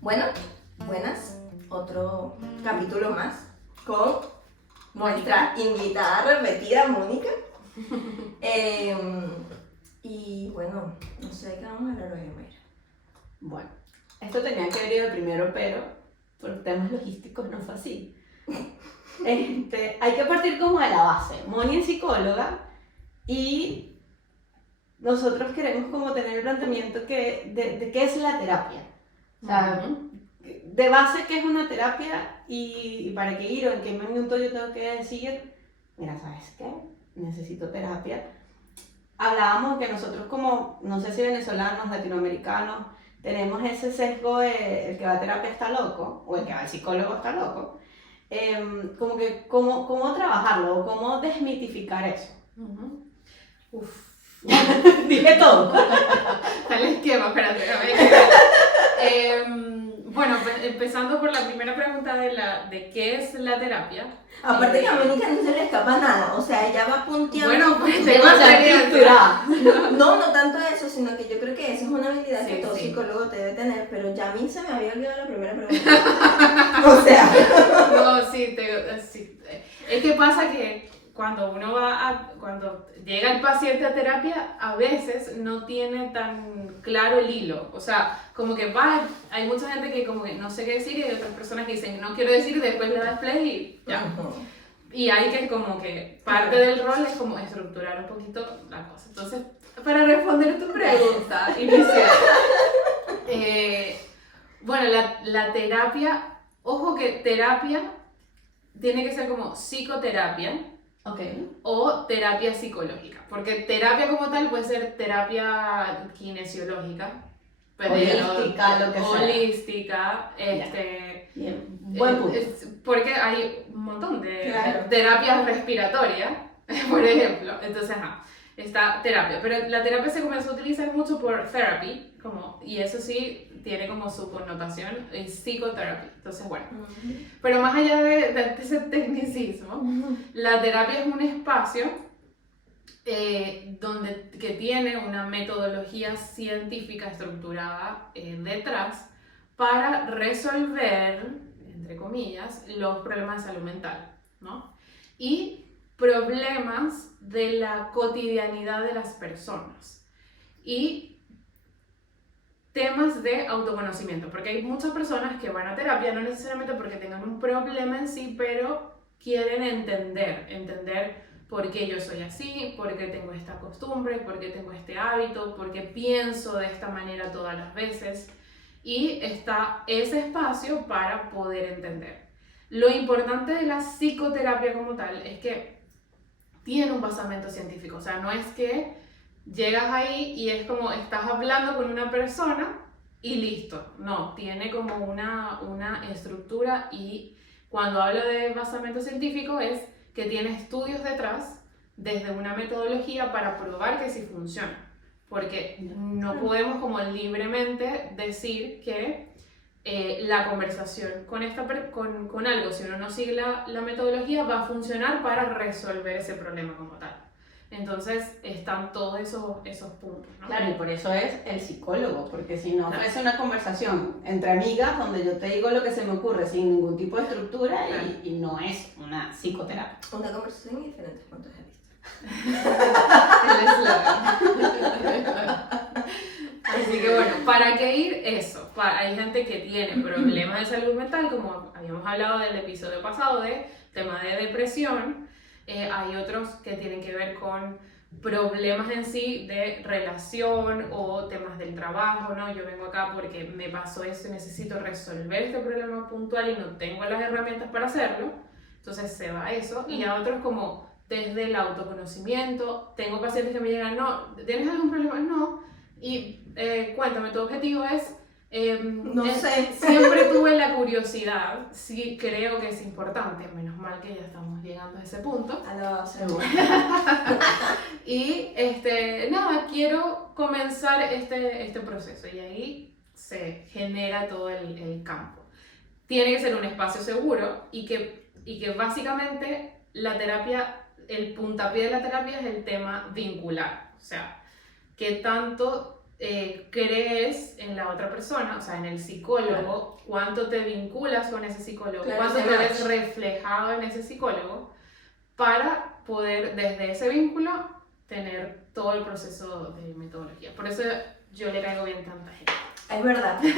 Bueno, buenas, otro capítulo más con nuestra invitada repetida, Mónica. Y bueno, no sé de qué vamos a hablar hoy, Mayra. Bueno, esto tenía que haber ido primero, pero por temas logísticos no fue así. Hay que partir como de la base. Moni es psicóloga y nosotros queremos como tener el planteamiento de qué es la terapia. O sea, de base qué es una terapia y para qué ir o en qué minuto yo tengo que decir, mira, ¿sabes qué? Necesito terapia. Hablábamos que nosotros como, no sé si venezolanos, latinoamericanos, tenemos ese sesgo de el que va a terapia está loco, o el que va al psicólogo está loco, como que cómo trabajarlo, o cómo desmitificar eso. Dije todo. Está el esquema, espérate. Bueno, empezando por la primera pregunta de qué es la terapia. Aparte que a Mónica no se le escapa nada, o sea, ella va punteando. Bueno, pues Demasiado estructurada. No tanto eso, sino que yo creo que esa es una habilidad que Sí, todo sí. psicólogo debe tener, pero ya a mí se me había olvidado la primera pregunta. O sea, No, sí, sí. Es que pasa que cuando cuando llega el paciente a terapia, a veces no tiene tan claro el hilo. O sea, como que hay mucha gente que como que no sé qué decir y hay otras personas que dicen no quiero decir y después le das play y ya. Y hay que como que parte del rol es como estructurar un poquito la cosa. Entonces, para responder tu pregunta inicial, bueno, la terapia, ojo que terapia tiene que ser como psicoterapia o terapia psicológica, porque terapia como tal puede ser terapia kinesiológica, Holística, lo que sea. holística, Bien, buen punto. porque hay un montón de Claro. terapias respiratorias, por ejemplo. Entonces, está terapia. Pero la terapia se comenzó a utilizar mucho por therapy, y eso sí tiene como su connotación, es psicoterapia. Entonces, bueno. Pero más allá de ese tecnicismo, la terapia es un espacio que tiene una metodología científica estructurada detrás para resolver, entre comillas, los problemas de salud mental, ¿no? Y problemas de la cotidianidad de las personas. Y temas de autoconocimiento, porque hay muchas personas que van a terapia no necesariamente porque tengan un problema en sí, pero quieren entender por qué yo soy así, por qué tengo esta costumbre, por qué tengo este hábito, por qué pienso de esta manera todas las veces. Y está ese espacio para poder entender. Lo importante de la psicoterapia como tal es que tiene un basamento científico, o sea, no es que llegas ahí y es como estás hablando con una persona y listo. No, tiene como una estructura y cuando hablo de basamento científico es que tiene estudios detrás desde una metodología para probar que sí funciona. Porque no podemos como libremente decir que la conversación con algo, si uno no sigue la metodología, va a funcionar para resolver ese problema como tal. Entonces están todos esos puntos, ¿no? Claro, y por eso es el psicólogo, porque si no fuese una conversación entre amigas donde yo te digo lo que se me ocurre sin ningún tipo de estructura y no es una psicoterapia. Una conversación en diferentes puntos de vista. El eslogan. Así que bueno, ¿para qué ir eso? Hay gente que tiene problemas de salud mental, como habíamos hablado del episodio pasado de tema de depresión. Hay otros que tienen que ver con problemas en sí de relación o temas del trabajo, ¿no? Yo vengo acá porque me pasó esto y necesito resolver este problema puntual y no tengo las herramientas para hacerlo. Entonces se va a eso. Y a otros como desde el autoconocimiento. Tengo pacientes que me llegan, no, ¿tienes algún problema? No. Y cuéntame, tu objetivo es... No sé. Siempre tuve la curiosidad, sí creo que es importante, menos mal que ya estamos llegando a ese punto. A lo seguro. Y nada, quiero comenzar este proceso y ahí se genera todo el campo. Tiene que ser un espacio seguro y que básicamente la terapia, el puntapié de la terapia es el tema vincular, o sea, qué tanto crees en la otra persona, o sea, en el psicólogo, cuánto te vinculas con ese psicólogo, Claro, cuánto ese te ves match. reflejado en ese psicólogo, para poder desde ese vínculo tener todo el proceso de metodología. Por eso yo le caigo bien tanta gente. Es verdad. No,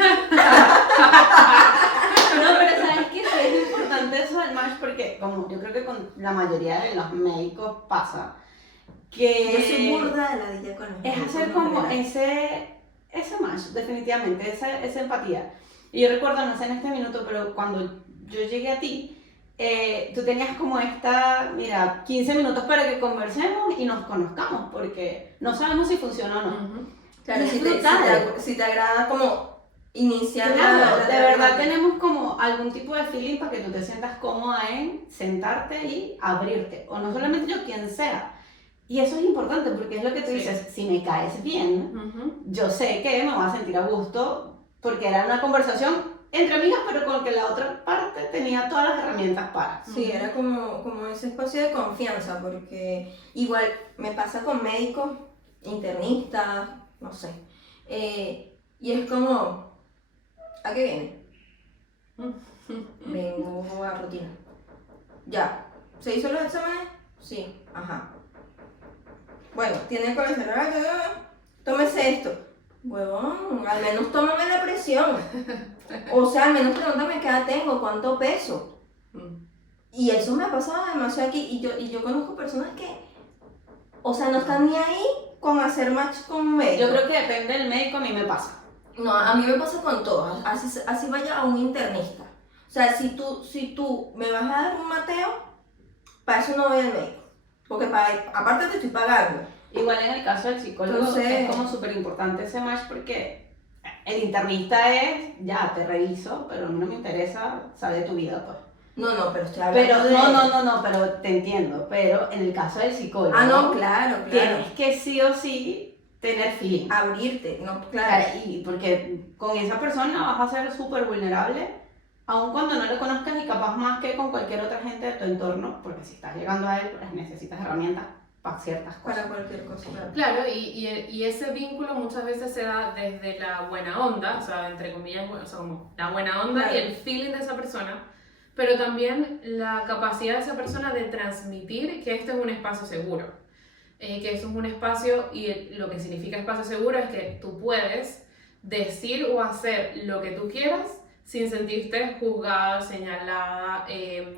pero ¿sabes qué? Es importante eso del match porque, como yo creo que con la mayoría de los médicos pasa, que Yo soy burda de ladilla con los es médicos, hacer en como general. ese match, definitivamente, esa empatía. Y yo recuerdo, no sé en este minuto, pero cuando yo llegué a ti, tú tenías como mira, 15 minutos para que conversemos y nos conozcamos, porque no sabemos si funciona o no. Claro, Y si es te, brutal. si te agrada como iniciar Claro, la de verdad terapia. tenemos como algún tipo de feeling para que tú te sientas cómoda en sentarte y abrirte, o no solamente yo, quien sea. Y eso es importante porque es lo que tú Sí. dices, si me caes bien, Ujú. yo sé que me voy a sentir a gusto porque era una conversación entre amigas, pero con que la otra parte tenía todas las herramientas para. Sí, era como ese espacio de confianza, porque igual me pasa con médicos, internistas, no sé. Y es como, ¿a qué viene? Vengo a rutina. Ya. ¿Se hizo los exámenes? Sí. Ajá. Bueno, tiene colesterol. Tómese esto. Huevón, al menos tómame la presión. O sea, al menos pregúntame qué edad tengo, cuánto peso. Y eso me ha pasado demasiado aquí. Y yo conozco personas que, o sea, no están ni ahí con hacer match con un médico. Yo creo que depende del médico, a mí me pasa. No, a mí me pasa con todos. Así vaya a un internista. O sea, si tú me vas a dar un mateo, para eso no voy al médico. Porque aparte te estoy pagando. Igual en el caso del psicólogo Entonces- es como súper importante ese match porque el internista es, ya, te reviso, pero a mí no me interesa saber tu vida, pues. No, pero estoy hablando Pero, de... no, pero te entiendo, pero en el caso del psicólogo, Ah, no, claro. tienes que sí o sí tener feeling. Abrirte, no, O claro. sea, y porque con esa persona vas a ser súper vulnerable, aun cuando no lo conozcas y capaz más que con cualquier otra gente de tu entorno, porque si estás llegando a él, pues necesitas herramientas para ciertas cosas. Para cualquier cosa, claro. Claro, y ese vínculo muchas veces se da desde la buena onda, o sea, entre comillas, o sea, como la buena onda Claro. y el feeling de esa persona, pero también la capacidad de esa persona de transmitir que este es un espacio seguro, que eso es un espacio, y lo que significa espacio seguro es que tú puedes decir o hacer lo que tú quieras sin sentirte juzgada, señalada,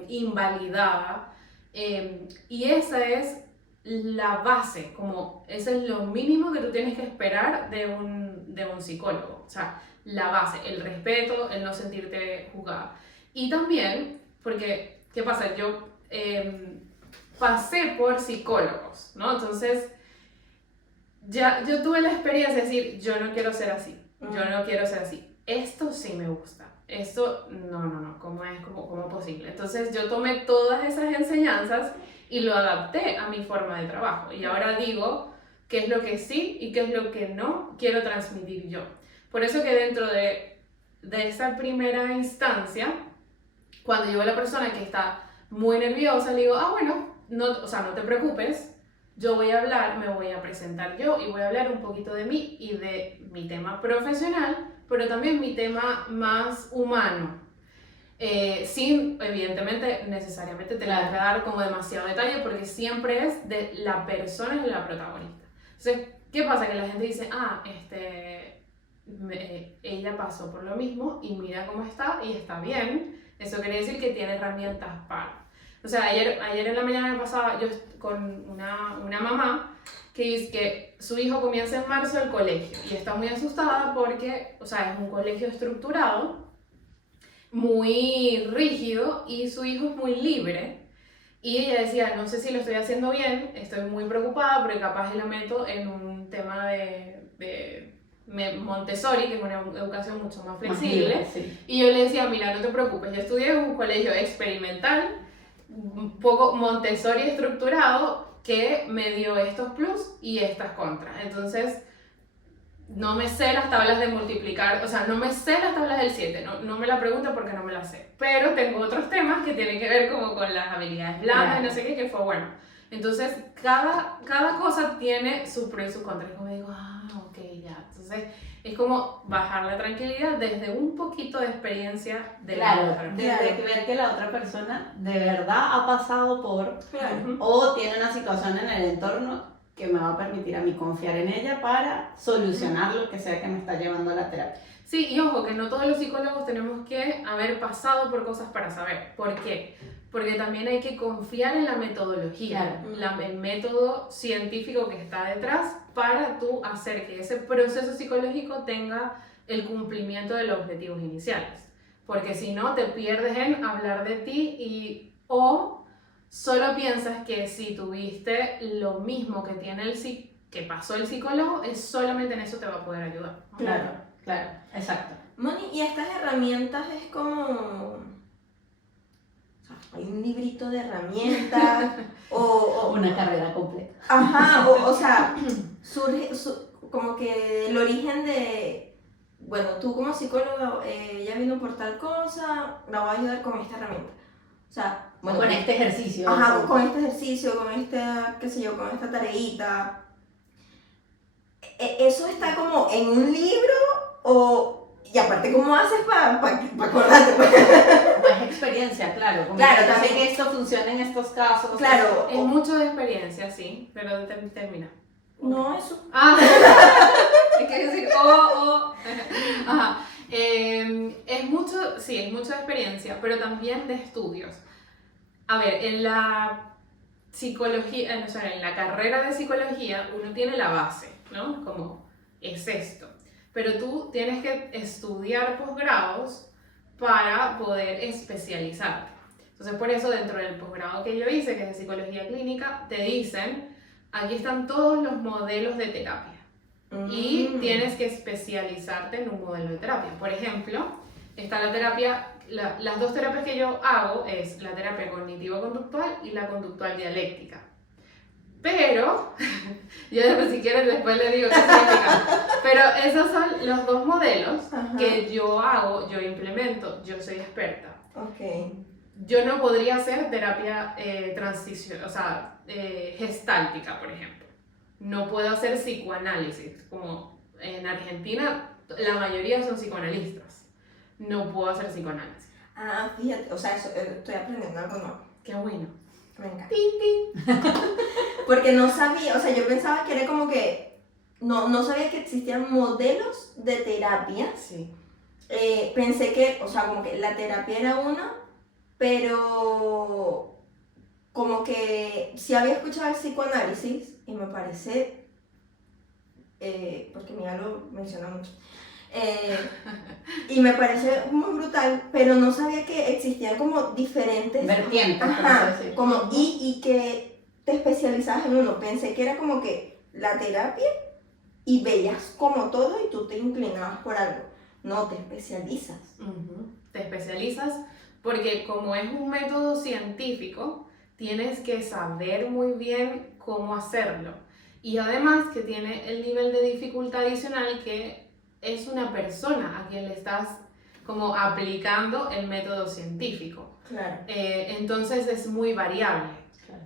invalidada, y esa es la base, como ese es lo mínimo que tú tienes que esperar de un psicólogo, o sea, la base, el respeto, el no sentirte juzgada. Y también, porque, ¿qué pasa? Yo pasé por psicólogos, ¿no? Entonces, yo tuve la experiencia de decir, yo no quiero ser así, yo no quiero ser así, esto sí me gusta, esto, no, ¿cómo es posible? Entonces, yo tomé todas esas enseñanzas y lo adapté a mi forma de trabajo. Y ahora digo qué es lo que sí y qué es lo que no quiero transmitir yo. Por eso que dentro de esa primera instancia, cuando llegó la persona que está muy nerviosa, le digo, bueno, no, o sea, no te preocupes, yo voy a hablar, me voy a presentar yo y voy a hablar un poquito de mí y de mi tema profesional, pero también mi tema más humano. Sin, evidentemente, necesariamente tener que dar como demasiado detalle, porque siempre es de la persona es la protagonista. Entonces, ¿qué pasa? Que la gente dice, ella pasó por lo mismo y mira cómo está y está bien. Eso quiere decir que tiene herramientas para. O sea, ayer en la mañana me pasaba yo con una mamá que dice que su hijo comienza en marzo el colegio y está muy asustada porque, o sea, es un colegio estructurado, muy rígido, y su hijo es muy libre. Y ella decía, no sé si lo estoy haciendo bien, estoy muy preocupada porque capaz la meto en un tema de Montessori, que es una educación mucho más flexible. Sí. Y yo le decía, mira, no te preocupes, yo estudié en un colegio experimental, un poco Montessori estructurado, que me dio estos plus y estas contras. Entonces, no me sé las tablas de multiplicar, o sea, no me sé las tablas del 7, no me la pregunta porque no me las sé. Pero tengo otros temas que tienen que ver como con las habilidades blandas, Claro. y no sé qué, que fue bueno. Entonces, cada cosa tiene sus pros y sus contras. Como digo, ok, ya. Entonces, es como bajar la tranquilidad desde un poquito de experiencia de la Claro, otra. desde que ver que la otra persona de verdad ha pasado por Claro. o tiene una situación en el entorno que me va a permitir a mí confiar en ella para solucionar lo que sea que me está llevando a la terapia. Sí, y ojo, que no todos los psicólogos tenemos que haber pasado por cosas para saber. ¿Por qué? Porque también hay que confiar en la metodología, el método científico que está detrás para tú hacer que ese proceso psicológico tenga el cumplimiento de los objetivos iniciales. Porque si no, te pierdes en hablar de ti o solo piensas que si tuviste lo mismo que que pasó el psicólogo, solamente en eso te va a poder ayudar. Claro, exacto. Moni, y estas herramientas es como... O sea, hay un librito de herramientas o Una carrera completa. ajá, o sea, surge como que el origen de, bueno, tú como psicóloga, ella vino por tal cosa, la voy a ayudar con esta herramienta. O sea, bueno, Con este ejercicio. ajá, con este ejercicio, con qué sé yo, con esta tareita. ¿Eso está como en un libro o...? Y aparte, ¿cómo haces para acordarte? Es experiencia, claro. Como Claro, que yo sé también. que esto funciona en estos casos. Claro. Es mucho de experiencia, sí, pero termina. No, eso. Hay que decir, Ajá. Es mucho de experiencia, pero también de estudios. A ver, en la psicología, en la carrera de psicología, uno tiene la base, ¿no? Como, es esto. Pero tú tienes que estudiar posgrados para poder especializarte. Entonces, por eso, dentro del posgrado que yo hice, que es de psicología clínica, te dicen, aquí están todos los modelos de terapia. Y tienes que especializarte en un modelo de terapia. Por ejemplo, está la terapia, las dos terapias que yo hago es la terapia cognitivo-conductual y la conductual dialéctica. Pero, yo después si quieres después le digo qué significa. Pero esos son los dos modelos que yo hago, yo implemento, yo soy experta. Ok. Yo no podría hacer terapia gestáltica, por ejemplo. No puedo hacer psicoanálisis, como en Argentina la mayoría son psicoanalistas. No puedo hacer psicoanálisis. Ah, fíjate, o sea, estoy aprendiendo algo nuevo. Qué bueno. Me encanta. Porque no sabía, o sea, yo pensaba que era como que, no sabía que existían modelos de terapia. Sí. Pensé que, o sea, como que la terapia era una, pero como que sí había escuchado el psicoanálisis y me parece, porque Mía lo menciona mucho, y me parece muy brutal, pero no sabía que existían como diferentes vertientes, ajá, como y que te especializabas en uno. Pensé que era como que la terapia y veías como todo y tú te inclinabas por algo. No, te especializas. Te especializas porque como es un método científico, tienes que saber muy bien cómo hacerlo. Y además que tiene el nivel de dificultad adicional que es una persona a quien le estás como aplicando el método científico. Claro. Entonces es muy variable. Claro.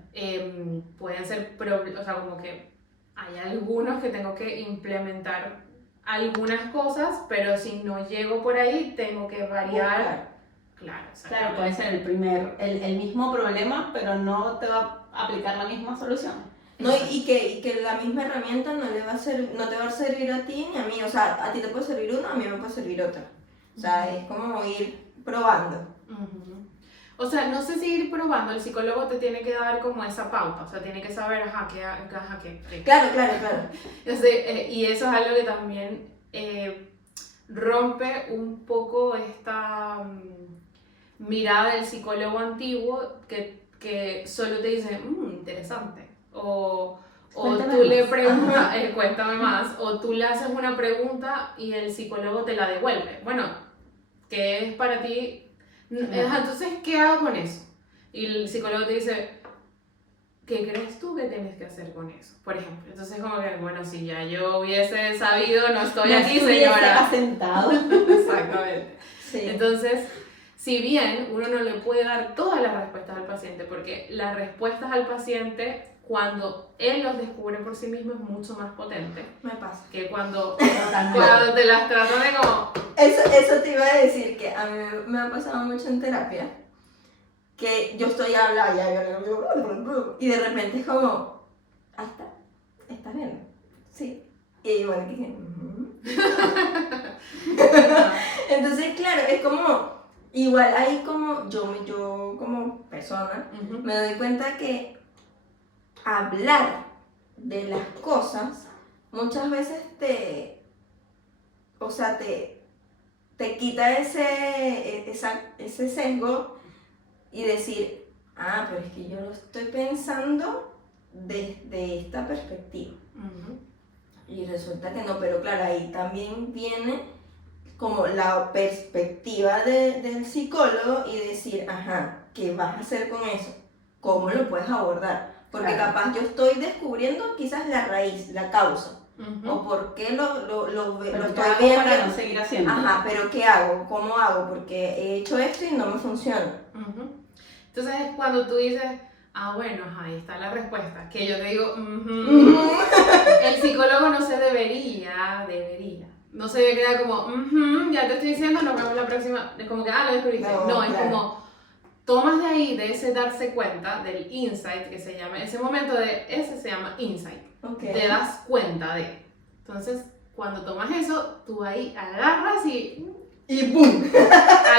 Pueden ser, o sea, como que hay algunos que tengo que implementar algunas cosas, pero si no llego por ahí, tengo que variar. Claro, puede ser el mismo problema, pero no te va a aplicar la misma solución. No, y que la misma herramienta no te va a servir a ti ni a mí. O sea, a ti te puede servir una, a mí me puede servir otra. O sea, es como ir probando. O sea, no sé si ir probando, el psicólogo te tiene que dar como esa pauta, o sea, tiene que saber, qué. Claro. Entonces, y eso es algo que también rompe un poco esta mirada del psicólogo antiguo que solo te dice, interesante, o tú le preguntas, cuéntame más, o tú le haces una pregunta y el psicólogo te la devuelve. Bueno, ¿qué es para ti? Entonces, ¿qué hago con eso? Y el psicólogo te dice, ¿qué crees tú que tienes que hacer con eso? Por ejemplo, entonces como que, bueno, si ya yo hubiese sabido, no estoy aquí, señora. Asentado. Exactamente. Sí. Entonces, Si bien uno no le puede dar todas las respuestas al paciente, porque las respuestas al paciente, cuando él los descubre por sí mismo, es mucho más potente Me pasa. que cuando Totalmente. te las tratan de como... Eso te iba a decir, que a mí me ha pasado mucho en terapia, que yo estoy hablando y de repente es como, ahí está, ¿estás bien? Sí. Y yo, bueno, que dije, Entonces, claro, es como, igual ahí como yo como persona, Ujú. me doy cuenta que hablar de las cosas muchas veces o sea, te quita ese sesgo y decir, pero es que yo lo estoy pensando desde esta perspectiva. Ujú. Y resulta que no, pero claro, ahí también viene como la perspectiva del psicólogo y decir, ¿qué vas a hacer con eso? ¿Cómo lo puedes abordar? Porque Claro. capaz yo estoy descubriendo quizás la raíz, la causa, Ujú. o por qué lo Pero estoy ¿qué hago viendo. para no seguir haciendo? Pero ¿qué hago? ¿Cómo hago? Porque he hecho esto y no me funciona. Ujú. Entonces es cuando tú dices, bueno, ahí está la respuesta, que yo te digo, el psicólogo no se debería, no se debe quedar como, ya te estoy diciendo, nos vemos la próxima, es como que, lo descubriste. No, es claro. como, tomas de ahí, de ese darse cuenta, del insight que se llama, ese momento ese se llama insight, Okay. te das cuenta de. Entonces, cuando tomas eso, tú ahí agarras y ¡pum!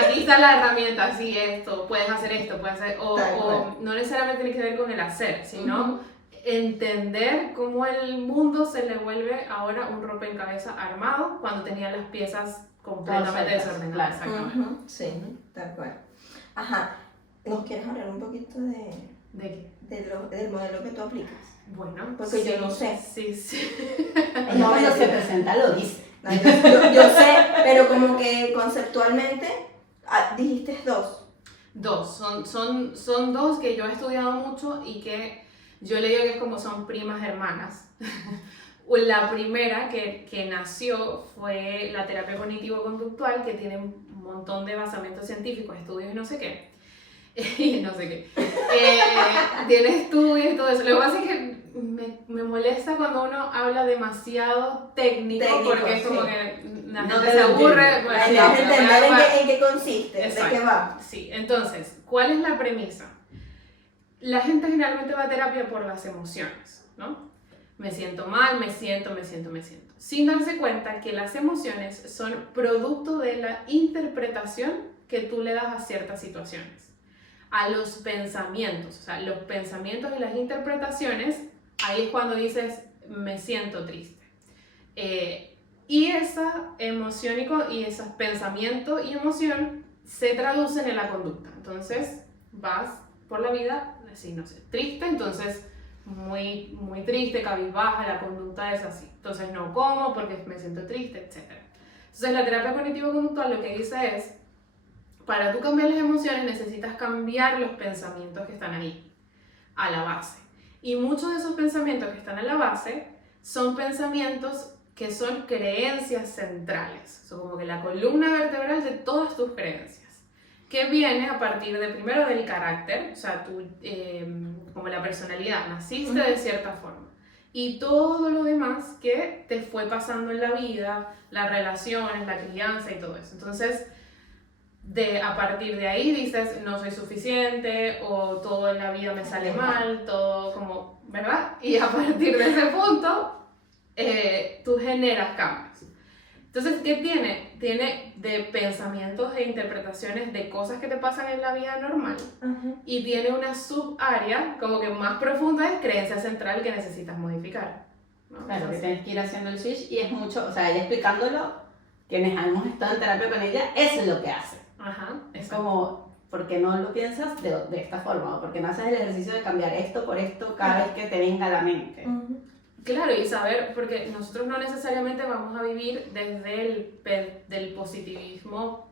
aquí está la herramienta, sí, esto, puedes hacer esto, puedes hacer, Tal o cual. no necesariamente tiene que ver con el hacer, sino Ujú. entender cómo el mundo se le vuelve ahora un rompecabezas armado cuando tenía las piezas completamente Todas desordenadas. claro. Exactamente. Sí, tal cual. ¿Nos quieres hablar un poquito ¿De qué? del modelo que tú aplicas? Bueno, Porque sí, yo no sé. Sí. Ella cuando se presenta lo dice. No, yo sé, pero como que conceptualmente dijiste dos. Dos, son dos que yo he estudiado mucho y que yo le digo que es como son primas hermanas. La primera que nació fue la terapia cognitivo-conductual, que tiene un montón de basamentos científicos, estudios y no sé qué. Tiene estudios y todo eso. Lo que pasa es que me molesta cuando uno habla demasiado técnico porque es como sí. que la No gente te se lo aburre. entiendo. Bueno, Hay no, que pero entender bueno, en qué consiste, exacto. de qué va. Sí, entonces, ¿cuál es la premisa? La gente generalmente va a terapia por las emociones, ¿no? Me siento mal, me siento. Sin darse cuenta que las emociones son producto de la interpretación que tú le das a ciertas situaciones. A los pensamientos, o sea, los pensamientos y las interpretaciones, ahí es cuando dices, me siento triste. Y esa emoción y esos pensamientos y emoción se traducen en la conducta. Entonces, vas por la vida, así, no sé, triste, entonces muy triste, cabizbaja, la conducta es así. Entonces no como porque me siento triste, etc. Entonces la terapia cognitivo-conductual lo que dice es, para tú cambiar las emociones necesitas cambiar los pensamientos que están ahí, a la base. Y muchos de esos pensamientos que están a la base son pensamientos que son creencias centrales, son como que la columna vertebral de todas tus creencias, que viene a partir de primero del carácter, o sea, como la personalidad, naciste de cierta forma, y todo lo demás que te fue pasando en la vida, las relaciones, la crianza y todo eso. Entonces, a partir de ahí dices, no soy suficiente, o todo en la vida me sale mal, todo como, ¿verdad? Y a partir de ese punto, tú generas cambios. Entonces, ¿qué tiene? Tiene de pensamientos e interpretaciones de cosas que te pasan en la vida normal, y tiene una subárea como que más profunda de creencia central que necesitas modificar, ¿no? Claro, que Entonces, tienes que ir haciendo el switch y es mucho, o sea, ella explicándolo, quienes hemos estado en terapia con ella, eso es lo que hace. ajá, Es exacto. como, ¿por qué no lo piensas de esta forma? ¿O por qué no haces el ejercicio de cambiar esto por esto cada vez que te venga a la mente? Claro, y saber, porque nosotros no necesariamente vamos a vivir desde del positivismo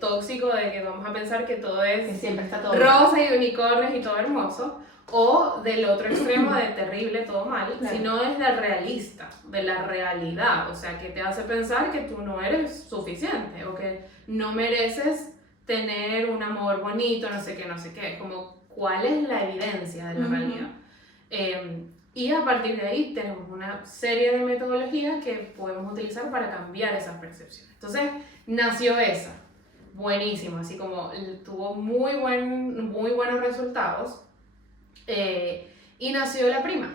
tóxico, de que vamos a pensar que todo Que es siempre está todo rosa y unicornios y todo hermoso, o del otro extremo de terrible, todo mal, Claro. sino desde el realista, de la realidad, o sea, que te hace pensar que tú no eres suficiente o que no mereces tener un amor bonito, no sé qué, como cuál es la evidencia de la realidad. Y a partir de ahí tenemos una serie de metodologías que podemos utilizar para cambiar esas percepciones. Entonces nació esa, buenísimo, así como tuvo muy buenos resultados. Y nació la prima.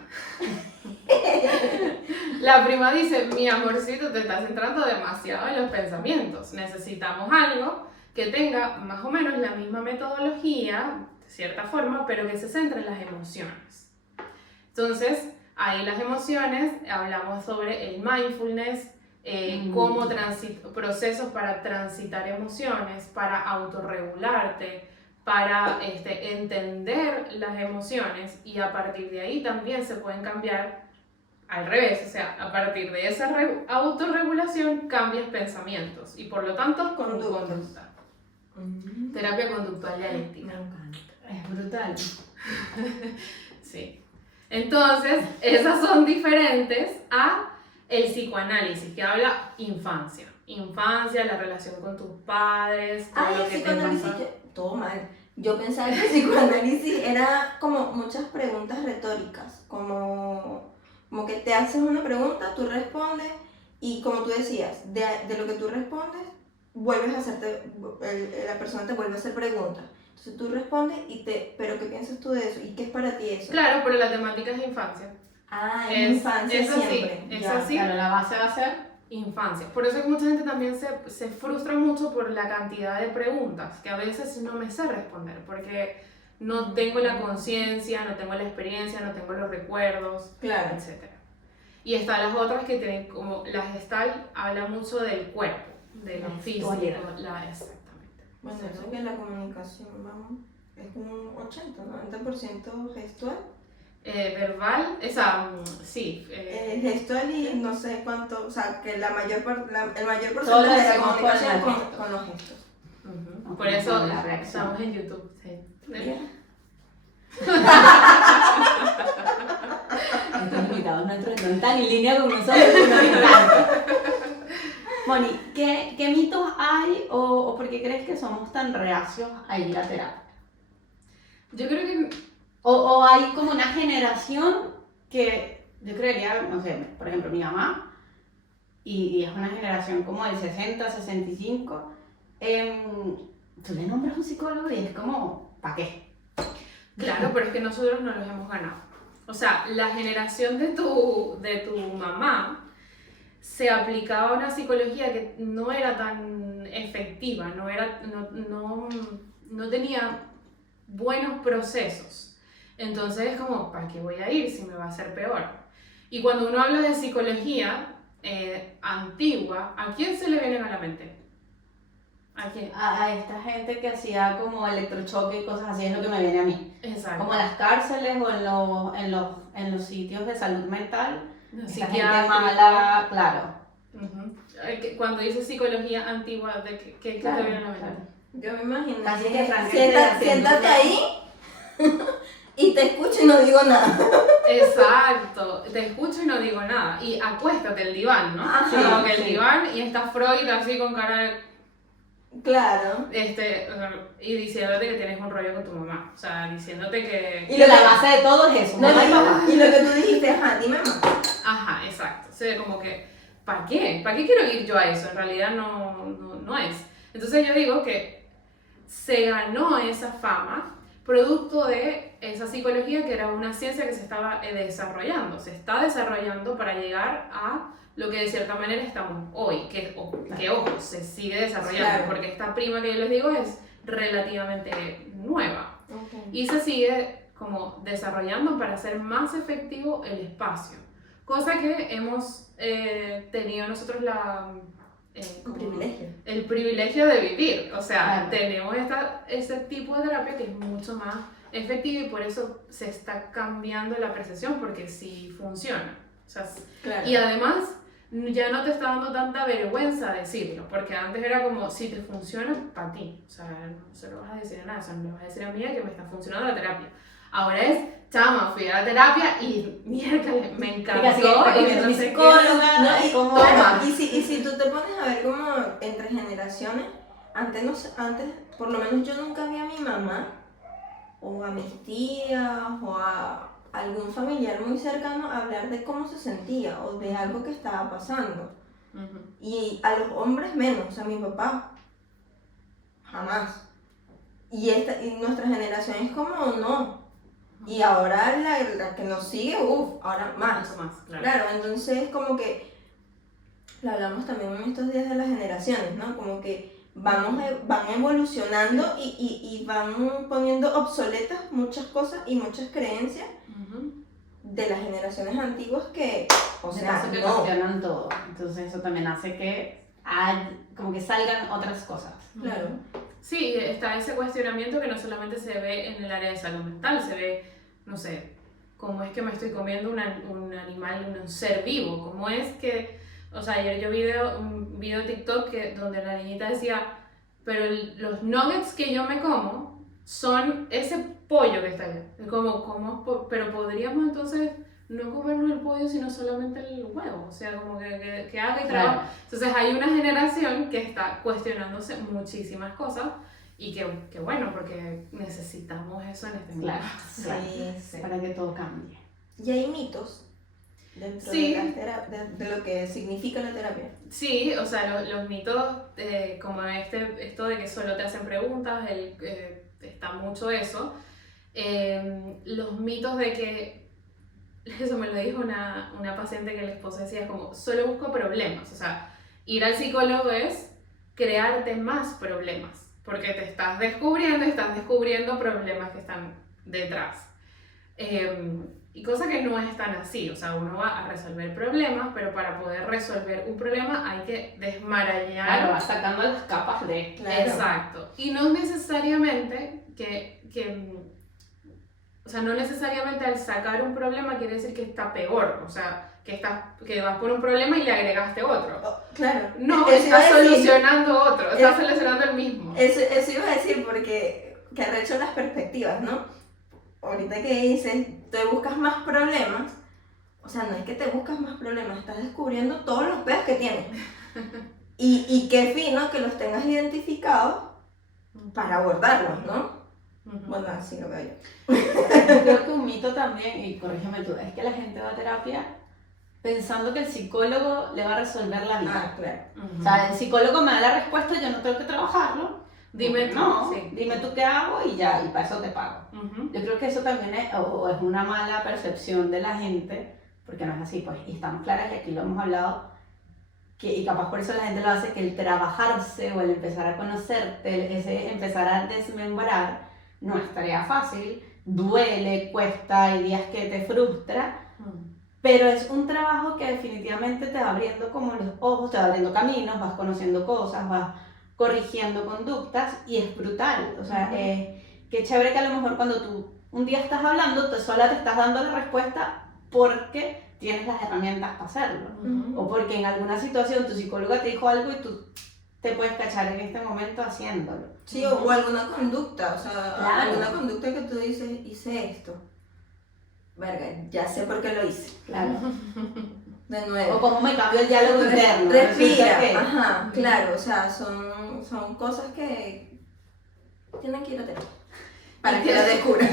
La prima dice, mi amorcito, te estás centrando demasiado en los pensamientos. Necesitamos algo que tenga más o menos la misma metodología, de cierta forma, pero que se centre en las emociones. Entonces, ahí las emociones, hablamos sobre el mindfulness, cómo procesos para transitar emociones, para autorregularte, para entender las emociones, y a partir de ahí también se pueden cambiar al revés, o sea, a partir de esa autorregulación cambias pensamientos y por lo tanto conducta. Terapia conductual dialéctica. Me encanta. Es brutal. Sí. Entonces, esas son diferentes a el psicoanálisis, que habla infancia, la relación con tus padres, todo Ay, lo el que te psicoanálisis, pasa. todo mal. Yo pensaba que el psicoanálisis era como muchas preguntas retóricas, como que te haces una pregunta, tú respondes, y como tú decías, de lo que tú respondes, vuelves a hacerte, la persona te vuelve a hacer preguntas. Entonces tú respondes, pero ¿qué piensas tú de eso? ¿Y qué es para ti eso? Claro, pero la temática es infancia. Ah, es infancia eso siempre. Sí, Ya. eso sí. Claro, la base va a ser Infancia. Por eso es que mucha gente también se frustra mucho por la cantidad de preguntas, que a veces no me sé responder, porque no tengo la conciencia, no tengo la experiencia, no tengo los recuerdos, Claro. etc. Y están las otras que tienen, como la Gestalt habla mucho del cuerpo, de lo La físico, historia. exactamente. Bueno, eso que la comunicación, vamos, es un 80-90% gestual. Verbal, sí. Gestual y no sé cuánto, o sea, que el mayor Todo porcentaje lo de la hacemos con comunicación los gestos. con los gestos. Ujú. Por Con eso la reacción. estamos en YouTube. Sí. Estos invitados nuestros no están en línea con nosotros, pero nos encanta. Moni, ¿qué mitos hay o por qué crees que somos tan reacios a ir a terapia? Yo creo que O hay como una generación que yo creería, no sé, por ejemplo, mi mamá, y es una generación como del 60, 65, tú le nombras a un psicólogo y es como, ¿para qué? claro, pero es que nosotros no los hemos ganado. O sea, la generación de tu mamá se aplicaba una psicología que no era tan efectiva, no tenía buenos procesos. Entonces es como, ¿para qué voy a ir si me va a hacer peor? Y cuando uno habla de psicología antigua, ¿a quién se le vienen a la mente? ¿A quién? A esta gente que hacía como electrochoque y cosas así es lo que me viene a mí. Exacto. Como en las cárceles o en los sitios de salud mental, esta gente Psiquiátrico. mala, claro. Ujú. Cuando dices psicología antigua, ¿de qué te viene a la mente? claro. Yo me imagino. Casi que Frank Siéntate ahí y te escucho y no digo nada. Exacto, te escucho y no digo nada. Y acuéstate el diván, ¿no? Ajá, Como que el sí. diván y está Freud así con cara de... Claro. Y diciéndote que tienes un rollo con tu mamá. O sea, diciéndote que... Y la base de todo es eso, No, mamá y papá. y lo que tú dijiste, ajá, dime más. Ajá, exacto. O sea, como que, ¿para qué? ¿Para qué quiero ir yo a eso? En realidad no es. Entonces yo digo que se ganó esa fama producto de esa psicología que era una ciencia que se estaba desarrollando. Se está desarrollando para llegar a lo que de cierta manera estamos hoy, que ojo, se sigue desarrollando, Claro. porque esta prima que yo les digo es relativamente nueva. Okay. Y se sigue como desarrollando para hacer más efectivo el espacio. Cosa que hemos tenido nosotros el privilegio de vivir. O sea, Claro. tenemos este tipo de terapia que es mucho más efectiva y por eso se está cambiando la percepción, porque sí funciona. O sea, Claro. y además ya no te está dando tanta vergüenza decirlo, porque antes era como, si te funciona, para ti. O sea, no se lo vas a decir a nadie, o sea, no le vas a decir a mí que me está funcionando la terapia. Ahora es, chama, fui a la terapia y miércoles, me encantó. Y casi que y mi no sé psicóloga, No, y, como... claro, y si tú te pones a ver como entre generaciones, antes, no sé, antes, por lo menos yo nunca vi a mi mamá, o a mis tías, o a algún familiar muy cercano hablar de cómo se sentía, o de algo que estaba pasando. Ujú. Y a los hombres menos, a mi papá, jamás. Y nuestra generación es como, no. Y ahora la que nos sigue, ahora más. Mucho más, claro. Claro, entonces como que, lo hablamos también en estos días de las generaciones, ¿no? Como que van evolucionando y van poniendo obsoletas muchas cosas y muchas creencias Ujú. de las generaciones antiguas que, o De sea, paso que no. cuestionan todo. Entonces eso también hace que como que salgan otras cosas. Claro. Sí, está ese cuestionamiento que no solamente se ve en el área de salud mental, se ve, no sé, cómo es que me estoy comiendo un animal, un ser vivo, cómo es que, o sea, ayer yo vi un video de TikTok donde la niñita decía, pero los nuggets que yo me como son ese pollo que está ahí. Es pero podríamos entonces no comernos el pollo sino solamente el huevo, o sea, como que haga y trabaje. Claro. Entonces hay una generación que está cuestionándose muchísimas cosas y que bueno, porque necesitamos eso en este mundo. Claro, claro. Sí. Para que todo cambie. Y hay mitos dentro Sí. de lo que significa la terapia. Sí, o sea, los mitos, como esto de que solo te hacen preguntas, está mucho eso. Los mitos de que, eso me lo dijo una paciente que el esposo decía, como, solo busco problemas. O sea, ir al psicólogo es crearte más problemas, porque te estás descubriendo problemas que están detrás. Y cosa que no es tan así, o sea, uno va a resolver problemas, pero para poder resolver un problema hay que desmarañar. Claro, va sacando las capas de... Claro. Exacto. Y no necesariamente o sea, no necesariamente al sacar un problema quiere decir que está peor, o sea, que vas por un problema y le agregaste otro. Oh, claro. No, Eso iba estás a decir. solucionando otro, estás solucionando el mismo. Eso iba a decir porque que arrecho las perspectivas, ¿no? Ahorita que dices, te buscas más problemas, o sea, no es que te buscas más problemas, estás descubriendo todos los peos que tienes. Y qué fino que los tengas identificados para abordarlos, ¿no? Ujú. Bueno, así lo veo yo. Creo que un mito también, y corrígeme tú, es que la gente va a terapia pensando que el psicólogo le va a resolver la vida. Ah, claro. Ujú. O sea, el psicólogo me da la respuesta, yo no tengo que trabajarlo. Dime tú, No, sí. dime tú qué hago y ya, y para eso te pago. Ujú. Yo creo que eso también es una mala percepción de la gente, porque no es así, pues, y estamos claras, y aquí lo hemos hablado, y capaz por eso la gente lo hace, que el trabajarse o el empezar a conocerte, ese empezar a desmembrar, no es tarea fácil, duele, cuesta, hay días que te frustra, pero es un trabajo que definitivamente te va abriendo como los ojos, te va abriendo caminos, vas conociendo cosas, vas corrigiendo conductas y es brutal. O sea, qué chévere que a lo mejor cuando tú un día estás hablando, tú sola te estás dando la respuesta porque tienes las herramientas para hacerlo. Ujú. O porque en alguna situación tu psicóloga te dijo algo y tú te puedes cachar en este momento haciéndolo. Sí, o alguna conducta, o sea, Claro. alguna conducta que tú dices, hice esto. Verga, ya sé por qué lo hice. Claro. De nuevo. O cómo me cambio el diálogo interno. Respira, Resulta que- ajá, claro, o sea, son cosas que tienen que ir a terapia para que la descubran.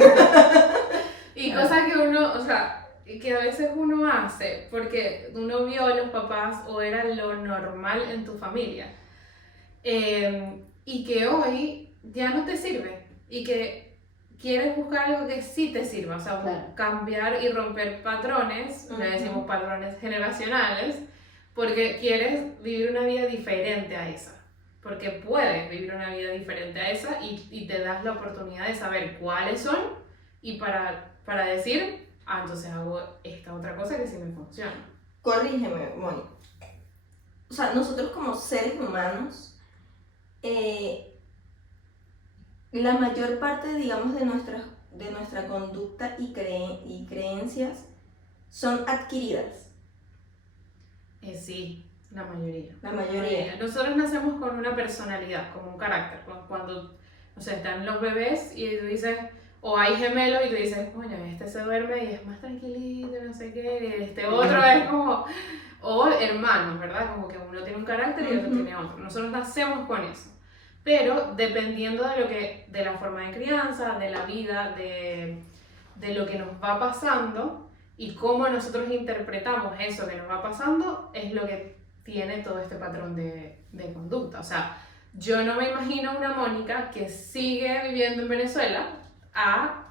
Y Claro. cosas que uno, o sea, que a veces uno hace porque uno vio a los papás o era lo normal en tu familia y que hoy ya no te sirve y que quieres buscar algo que sí te sirva, o sea, Claro. cambiar y romper patrones, le decimos patrones generacionales, porque quieres vivir una vida diferente a esa. Porque puedes vivir una vida diferente a esa y te das la oportunidad de saber cuáles son y para decir, entonces hago esta otra cosa que sí me funciona. Corrígeme, Moni. O sea, nosotros como seres humanos, la mayor parte, digamos, de nuestra conducta y creencias son adquiridas. Sí, la mayoría. La mayoría. Nosotros nacemos con una personalidad, como un carácter. Cuando no sé, están los bebés y tú dices, o hay gemelos y tú dices, coño, este se duerme y es más tranquilito, no sé qué, y este otro es como, o hermanos, ¿verdad? Como que uno tiene un carácter y el otro tiene otro. Nosotros nacemos con eso. pero dependiendo de la forma de crianza, de la vida, de lo que nos va pasando y cómo nosotros interpretamos eso que nos va pasando, es lo que tiene todo este patrón de conducta. O sea, yo no me imagino una Mónica que sigue viviendo en Venezuela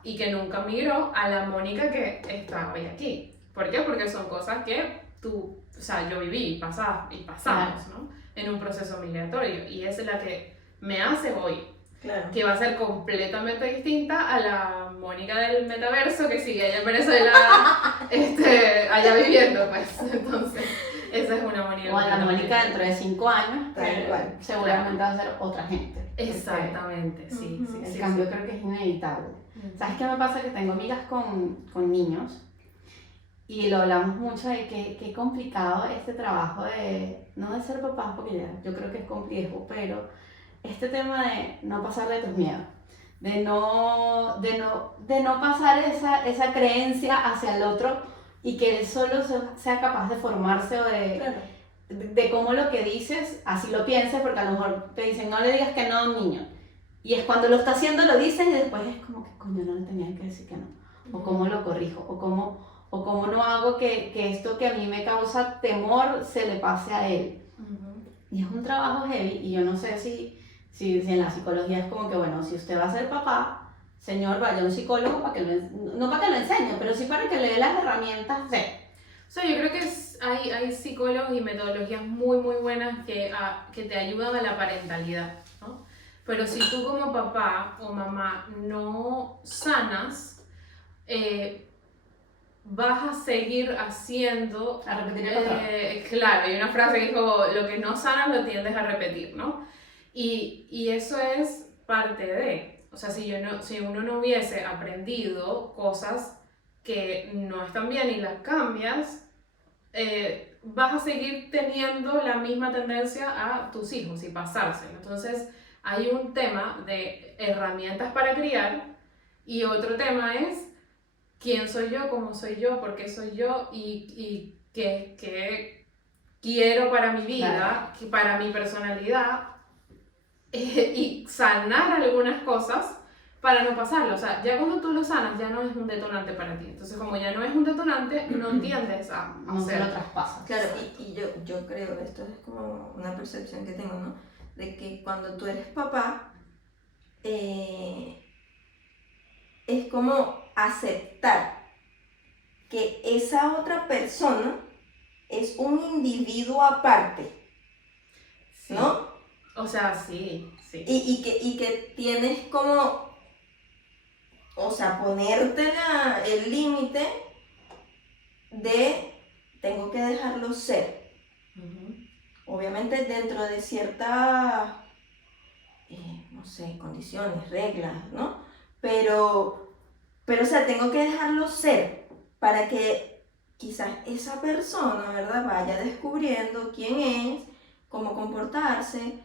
y que nunca migró a la Mónica que está hoy aquí. ¿Por qué? Porque son cosas que yo viví y pasamos, ¿no? En un proceso migratorio, y esa es la que me hace hoy. Claro. Que va a ser completamente distinta a la Mónica del metaverso que sigue allá en Venezuela, allá viviendo, pues. Entonces, esa es una Mónica. O a la Mónica dentro de 5 años, Tal cual. seguramente va a ser otra gente. Exactamente, sí. Ujú. El cambio creo que es inevitable. ¿Sabes qué me pasa? Que tengo amigas con niños y lo hablamos mucho de qué complicado este trabajo no de ser papás, porque ya yo creo que es complejo, pero este tema de no pasarle tus miedos, de no pasar esa creencia hacia el otro y que él solo sea capaz de formarse o Claro. de cómo lo que dices, así lo pienses, porque a lo mejor te dicen no le digas que no a un niño. Y es cuando lo está haciendo, lo dicen y después es como que coño, no le tenía que decir que no. O cómo lo corrijo, o cómo no hago que esto que a mí me causa temor se le pase a él. Y es un trabajo heavy, y yo no sé si en la psicología es como que, bueno, si usted va a ser papá, señor, vaya a un psicólogo para que no para que lo enseñe, pero sí para que le dé las herramientas de... O sea, yo creo que hay psicólogos y metodologías muy, muy buenas que te ayudan a la parentalidad, ¿no? Pero si tú como papá o mamá no sanas, vas a seguir haciendo... A repetir el patrón. Claro, hay una frase que dijo, lo que no sanas lo tiendes a repetir, ¿no? Y eso es parte de... O sea, si uno no hubiese aprendido cosas que no están bien y las cambias, vas a seguir teniendo la misma tendencia a tus hijos y pasárselo. Entonces, hay un tema de herramientas para criar y otro tema es quién soy yo, cómo soy yo, por qué soy yo y qué quiero para mi vida, Claro. para mi personalidad, y sanar algunas cosas para no pasarlo. O sea, ya cuando tú lo sanas ya no es un detonante para ti. Entonces, como ya no es un detonante, no tiendes a No se hacerlo. lo traspasas. Claro, y yo creo, esto es como una percepción que tengo, ¿no? De que cuando tú eres papá, es como aceptar que esa otra persona es un individuo aparte, Sí. ¿no? O sea, sí. Y que tienes como, o sea, ponerte el límite de tengo que dejarlo ser. Obviamente dentro de ciertas, no sé, condiciones, reglas, ¿no? Pero, o sea, tengo que dejarlo ser para que quizás esa persona, ¿verdad? Vaya descubriendo quién es, cómo comportarse,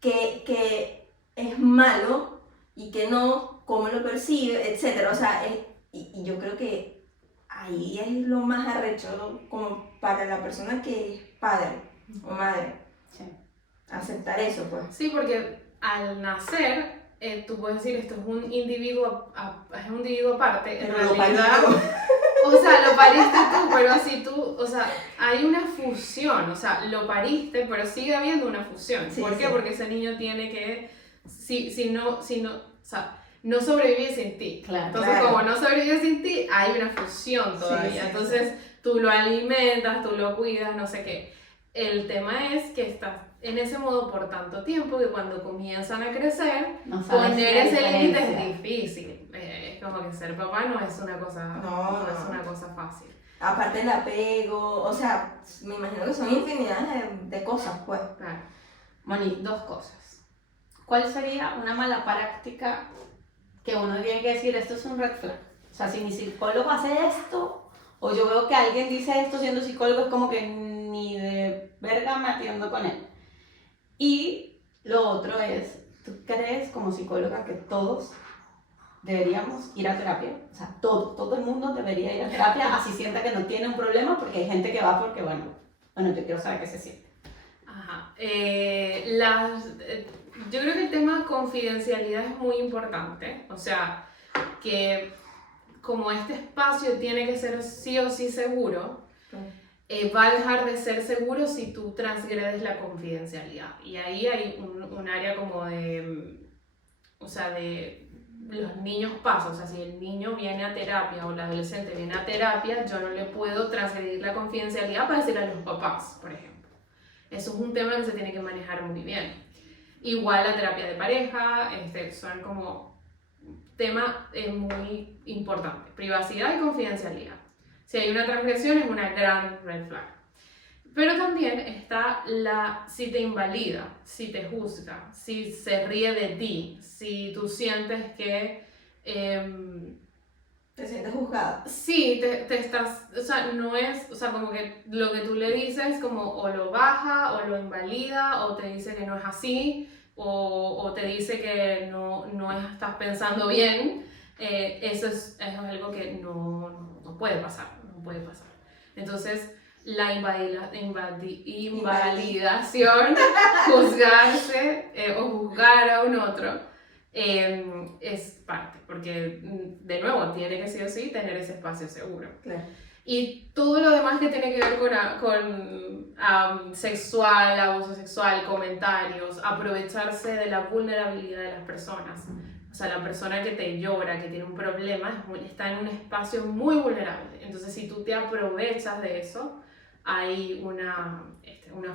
que es malo y que no, cómo lo percibe, etc. O sea, y yo creo que ahí es lo más arrecho como para la persona que es padre o madre. Sí. Aceptar eso, pues. Sí, porque al nacer, tú puedes decir esto es un individuo, es un individuo aparte. En Pero lo realidad, parió. o sea, lo pariste tú, pero así tú, o sea, hay una fusión, o sea, lo pariste, pero sigue habiendo una fusión. Sí, ¿Por qué? sí. Porque ese niño tiene que, si no, o sea, no sobrevive sin ti. Claro. Entonces, Claro. como no sobrevive sin ti, hay una fusión todavía. Sí, sí, Entonces, tú lo alimentas, tú lo cuidas, no sé qué. El tema es que estás en ese modo por tanto tiempo que cuando comienzan a crecer, No sabes poner la ese límite diferencia. es difícil. Es como que ser papá no es una cosa, No. es una cosa fácil. Aparte el apego, o sea, me imagino que son infinidades de cosas, pues. Claro. Moni, 2 cosas. ¿Cuál sería una mala práctica que uno tiene que decir, esto es un red flag? O sea, si mi psicólogo hace esto, o yo veo que alguien dice esto siendo psicólogo, es como que ni de verga me atiendo con él. Y lo otro es, ¿tú crees como psicóloga que todos deberíamos ir a terapia? O sea, todo el mundo debería ir a terapia, así sienta que no tiene un problema, porque hay gente que va porque, bueno, yo quiero saber qué se siente. Ajá. yo creo que el tema de confidencialidad es muy importante. O sea, que como este espacio tiene que ser sí o sí seguro, va a dejar de ser seguro si tú transgredes la confidencialidad. Y ahí hay un área como de, o sea, de los niños pasan. O sea, si el niño viene a terapia o el adolescente viene a terapia, yo no le puedo transgredir la confidencialidad para decirle a los papás, por ejemplo. Eso es un tema que se tiene que manejar muy bien. Igual la terapia de pareja, son como tema muy importante. Privacidad y confidencialidad. Si hay una transgresión es una gran red flag. Pero también está si te invalida, si te juzga, si se ríe de ti, si tú sientes que... ¿Te sientes juzgada? Sí, te estás, o sea, no es, o sea, como que lo que tú le dices como o lo baja o lo invalida o te dice que no es así o te dice que no estás pensando bien, eso es algo que no puede pasar, no puede pasar. Entonces, la invalidación, juzgarse o juzgar a un otro, es parte, porque de nuevo tiene que sí o sí tener ese espacio seguro. Claro. Y todo lo demás que tiene que ver con sexual, abuso sexual, comentarios, aprovecharse de la vulnerabilidad de las personas. O sea, la persona que te llora, que tiene un problema, está en un espacio muy vulnerable. Entonces, si tú te aprovechas de eso, hay una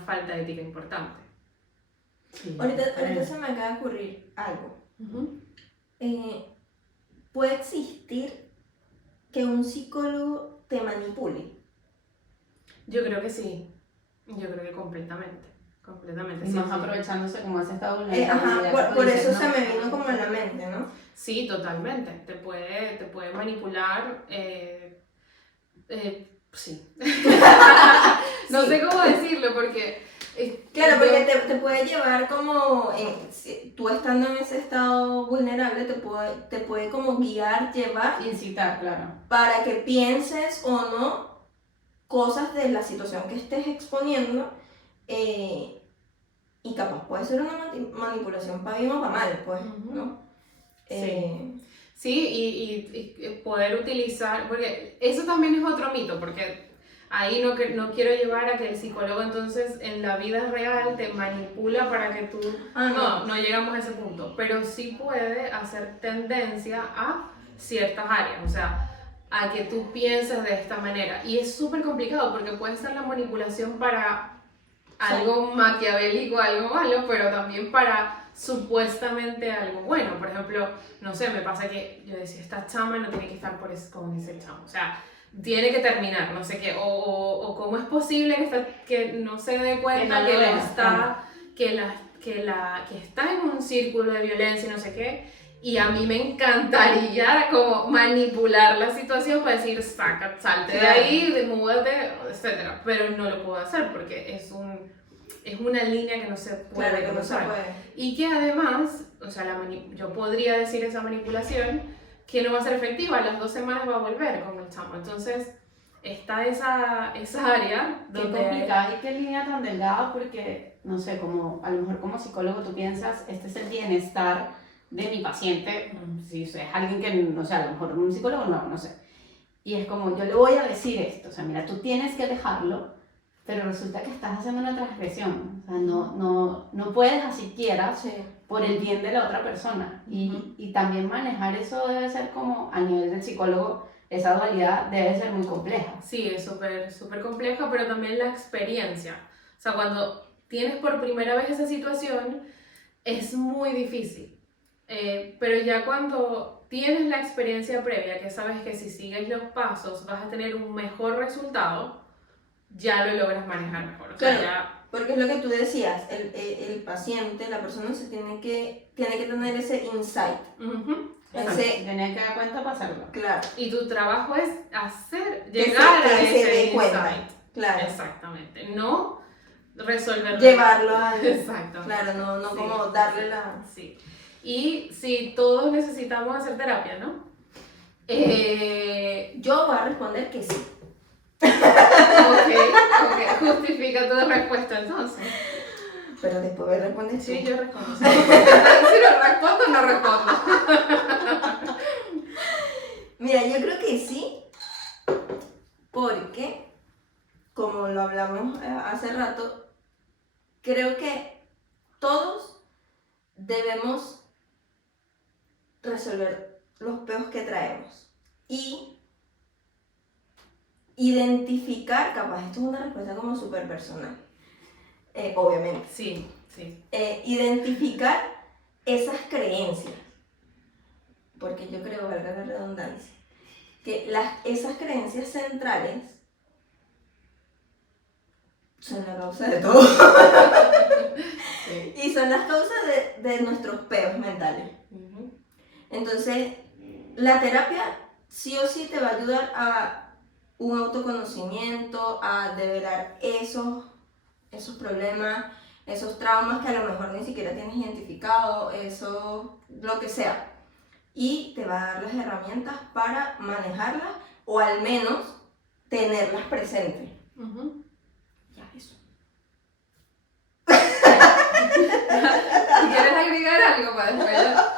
falta de ética importante. Sí, Ahorita se me acaba de ocurrir algo. ¿Puede existir que un psicólogo te manipule? Yo creo que sí. Yo creo que completamente. Y sí, más sí. aprovechándose como hace esta Ajá, vulnerabilidad. por eso ¿no? se me vino como a la mente, ¿no? Sí, totalmente. Te puede manipular. Sí. No Sí. sé cómo decirlo porque... Claro, porque te puede llevar como, tú estando en ese estado vulnerable, te puede como guiar, llevar Incitar, claro. para que pienses o no cosas de la situación que estés exponiendo, y capaz puede ser una manipulación para bien o para mal, pues, ¿no? Sí, y poder utilizar, porque eso también es otro mito, porque ahí no quiero llevar a que el psicólogo entonces en la vida real te manipula para que tú... No llegamos a ese punto, pero sí puede hacer tendencia a ciertas áreas, o sea, a que tú pienses de esta manera. Y es súper complicado porque puede ser la manipulación para algo maquiavélico, algo malo, pero también para supuestamente algo bueno. Por ejemplo, no sé, me pasa que yo decía, esta chama no tiene que estar con ese chamo, o sea, tiene que terminar, no sé qué, o cómo es posible que no se dé cuenta que está en un círculo de violencia y no sé qué. Y a mí me encantaría como manipular la situación para decir, salte de ahí, múdate, etc. Pero no lo puedo hacer porque es una línea que no se puede cruzar. Y que además, o sea, yo podría decir esa manipulación que no va a ser efectiva, a las 2 semanas va a volver con el chamo. Entonces, está esa área donde... Qué complicada y qué línea tan delgada porque, no sé, como a lo mejor como psicólogo tú piensas, este es el bienestar de mi paciente, si es alguien que, no sé, a lo mejor un psicólogo nuevo, no sé. Y es como, yo le voy a decir esto, o sea, mira, tú tienes que dejarlo, pero resulta que estás haciendo una transgresión, o sea, no puedes así quieras por el bien de la otra persona. Y también manejar eso debe ser como, a nivel del psicólogo, esa dualidad debe ser muy compleja. Sí, es súper compleja, pero también la experiencia. O sea, cuando tienes por primera vez esa situación, es muy difícil. Pero ya cuando tienes la experiencia previa, que sabes que si sigues los pasos vas a tener un mejor resultado, ya lo logras manejar mejor. O sea, claro, porque es lo que tú decías, el paciente, la persona tiene que tener ese insight. Tenía que dar cuenta para hacerlo. Claro. Y tu trabajo es llegar a ese insight. Claro. Exactamente. No resolverlo. Llevarlo al... Exacto. Claro, no sí, como darle la... Sí. Y si todos necesitamos hacer terapia, ¿no? Yo voy a responder que sí. Ok. Justifica tu respuesta entonces. Pero después me respondes tú. Sí, yo respondo. Si no respondo, no respondo. Mira, yo creo que sí, porque, como lo hablamos hace rato, creo que todos debemos resolver los peos que traemos y identificar, capaz, esto es una respuesta como súper personal, obviamente, Sí, sí. identificar esas creencias, porque yo creo, valga la redundancia, que esas creencias centrales son la causa de todo. Sí. Y son las causas de nuestros peos mentales. Ujú. Entonces, la terapia sí o sí te va a ayudar a un autoconocimiento, a develar esos problemas, esos traumas que a lo mejor ni siquiera tienes identificado, eso, lo que sea. Y te va a dar las herramientas para manejarlas o al menos tenerlas presentes. Ujú. Ya, eso. ¿Quieres agregar algo para después?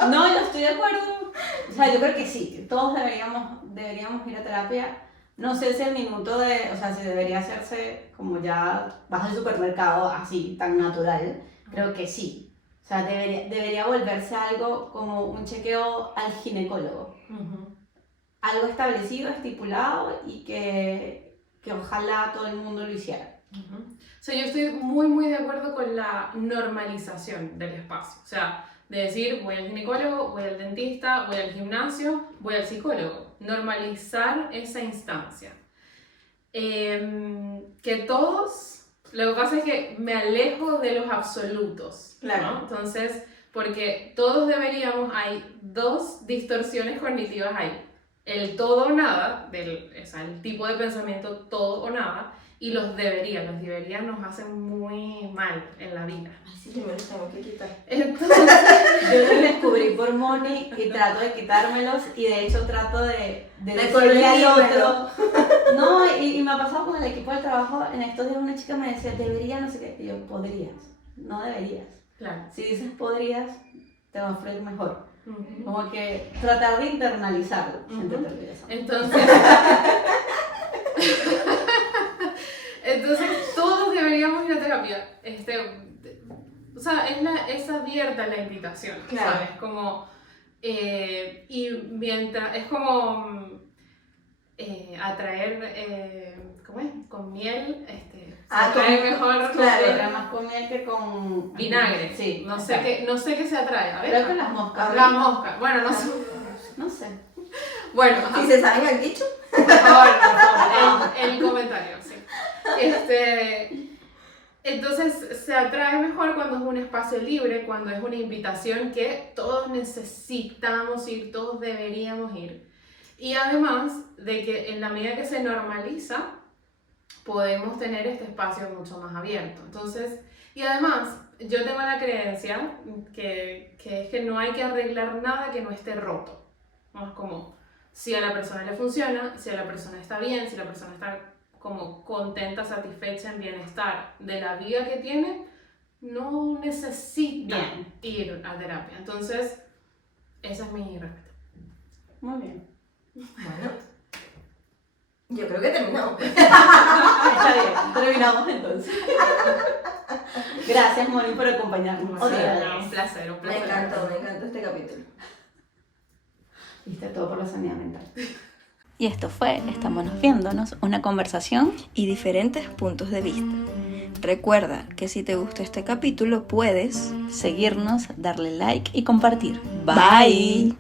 No, yo estoy de acuerdo. O sea, yo creo que sí, que todos deberíamos ir a terapia. No sé si el minuto o sea, si debería hacerse como ya vas al supermercado así, tan natural. Creo que sí. O sea, debería volverse algo como un chequeo al ginecólogo. Ujú. Algo establecido, estipulado y que ojalá todo el mundo lo hiciera. Ujú. O sea, yo estoy muy, muy de acuerdo con la normalización del espacio. O sea, de decir, voy al ginecólogo, voy al dentista, voy al gimnasio, voy al psicólogo. Normalizar esa instancia. Que todos, lo que pasa es que me alejo de los absolutos, ¿no? Claro. Entonces, porque todos deberíamos, hay dos distorsiones cognitivas ahí. El todo o nada, o sea, el tipo de pensamiento todo o nada, y los deberías nos hacen muy mal en la vida. Ay, sí, yo me los tengo que quitar. Entonces, Yo los descubrí por Moni y trato de quitármelos y de hecho trato de decirle corregírmelo. al otro. No, y me ha pasado con el equipo de trabajo, en estos días una chica me decía, debería, no sé qué, y yo, podrías, no deberías. claro. Si dices podrías, te va a fluir mejor. Ujú. Como que tratar de internalizarlo. Ujú. ¿Entendés? Entonces todos deberíamos ir a terapia. O sea, es abierta la invitación, Claro. ¿sabes? Como, y mientras, es como atraer, ¿cómo es? Con miel, atrae mejor claro. Era más con miel que con vinagre. Sí. No sé qué se atrae. A ver. Creo que las moscas. La mosca. Bueno, no sé. No sé. Bueno, ajá. ¿Y se saben el dicho? Por favor, el comentario, sí. Entonces se atrae mejor cuando es un espacio libre, cuando es una invitación que todos necesitamos ir, todos deberíamos ir. Y además de que en la medida que se normaliza, podemos tener este espacio mucho más abierto. Entonces, y además, yo tengo la creencia que es que no hay que arreglar nada que no esté roto. ¿No? Es como, si a la persona le funciona, si a la persona está bien, si la persona está como contenta, satisfecha, en bienestar de la vida que tiene, no necesita ir a terapia. Entonces, esa es mi respuesta. Muy bien. Bueno, yo creo que terminamos. Está bien, terminamos entonces. Gracias, Moni, por acompañarnos. Un Otra vez. placer, un placer. Me encantó este capítulo. Viste todo por la sanidad mental. Y esto fue Estámonos Viéndonos, una conversación Y diferentes puntos de vista. Recuerda que si te gustó este capítulo puedes seguirnos, darle like y compartir. Bye.